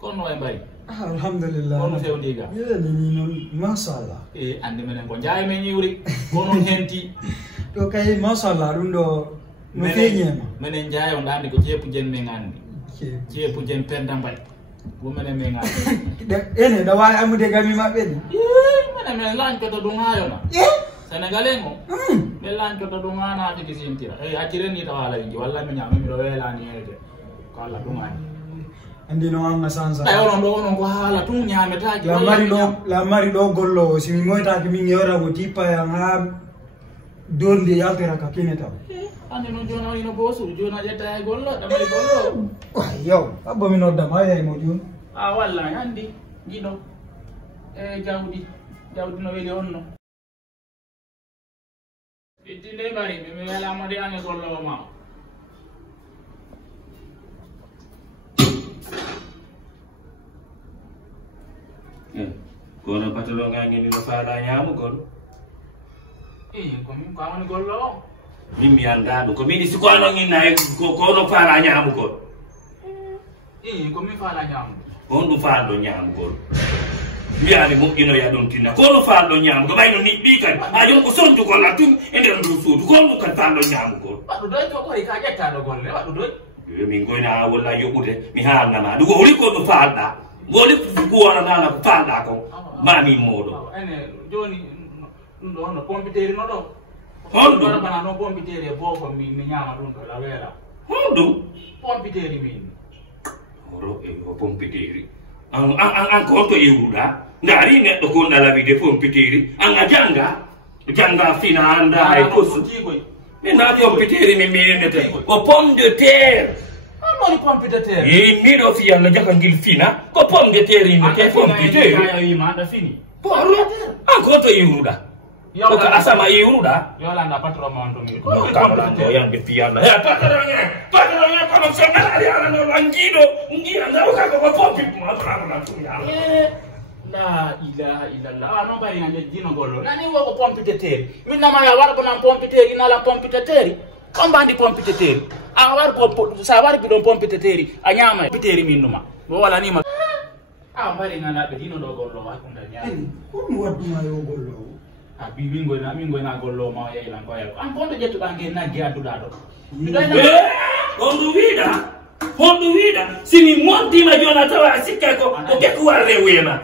kono e mbari alhamdulillah kono fewdiga ni non mashallah andi menen ko jaay men yiwri kono henti to kay mashallah dum do no feñema menen jaay on andi ko ceepu jen men andi ceepu jen penda mbay bu menen men andi ene da way amude gami mabbe ni menen lan ko to dum hayona Senegalais mo be lan ko to dum ana tigi sintira accire ni tawala inji walla mi nyama mi do welani ede ko alla dum ani andi no anga sansa tayo non ko hala tu nyametaaji la mari do gollo simi moyta ke min yora go tipa ya ha donde yaltera ka kineta andi no jona ino bosu jona jetta gollo damari gollo yo abbo mi nodda ma yay mo jun wallahi andi gido jawdi no weli onno itinde bari mi wala mo de ane gollo ma kono patron ngani no faala nyaamu gon ko min ko amani gollo min mi anda do ko mi si ko no ngina ko no faala nyaamu gon ko min faala nyaamu on do faalo nyaamu gon biani mo ino ya don tinna ko no faalo nyaamu ko bayno ni bi kan a jon ko sonju ko la tum e nder do suudu ko no kan faalo nyaamu gon wadu doy ko ka jetta do golle wadu doy min goyna wala yobude mi haalna ma du woli ko no faalda woli ko wona nana ko faalda ko mami modo ene joni ndo no pompiteri no do hondo bana no pompiteri bo ko mi nyama dum la wera hondo pompiteri min oro o pompiteri an ko to yuda ngari ne do ko ndala vide pompiteri an janga fina anda ay kosu mi na pompiteri mi menete ko pomme de terre amoni pomme de terre mi do fi yalla jaka ngil fina ko pomme de terre ni ke pomme de terre ayi ma da fini poro an ko to yuda ko ka asama yuda yola nda patron ma ndo mi ko ka ndo yang be fiana ya patronnya ko so na ali ala no langido ngira ndaw ka ko pomme ma tra tu ya la ilaha illallah no bari na jino gollo nani wo ko pomme de terre min na ma ya war ko na pomme de terre na la pomme de terre kambandi pomme de terre a war ko sa war bi don pomme de terre a nyama biteri min numa bo wala ni ma bari na be dino do gollo wa ko ndanya ko mi waduma yo gollo bi mingo na gollo ma ya ila ko ya an pondo jettu bange na gi addu dado Hondu vida sini monti ma jona tawa sikka ko ke ko warre wema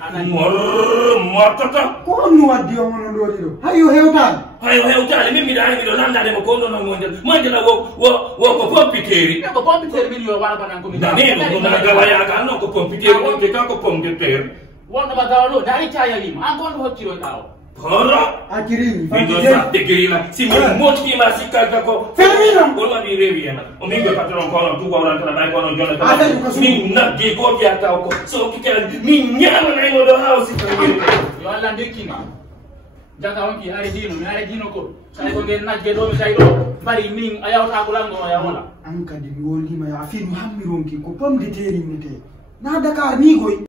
mortoto ko no waddi o non do dido hayo hewtan mi dani mi do nanda de ko no mondela wo ko pompiteri min yo wara banan ko mi dani no na gala ya kan no ko pompiteri ko ke ko pompiteri wonno ba gawlo dari taya lima an ko hocciro dawo horo akiri mi do sa de grila simi monti ma sikka ko fermino ko ma bi rewiema o mi be patron ko no tu ko ran tan bay ko no jona mi na ge ko ya ta ko so ki mi nyama na ngo do house ko yo alla ndekina jaga wonki hari dino ko sai ko gen nagge do mi sai do bari min ayawta ko lango ya wala an kadi mi woli ma ya fi muhammironki ko pomme de terre ni te na Dakar ni goy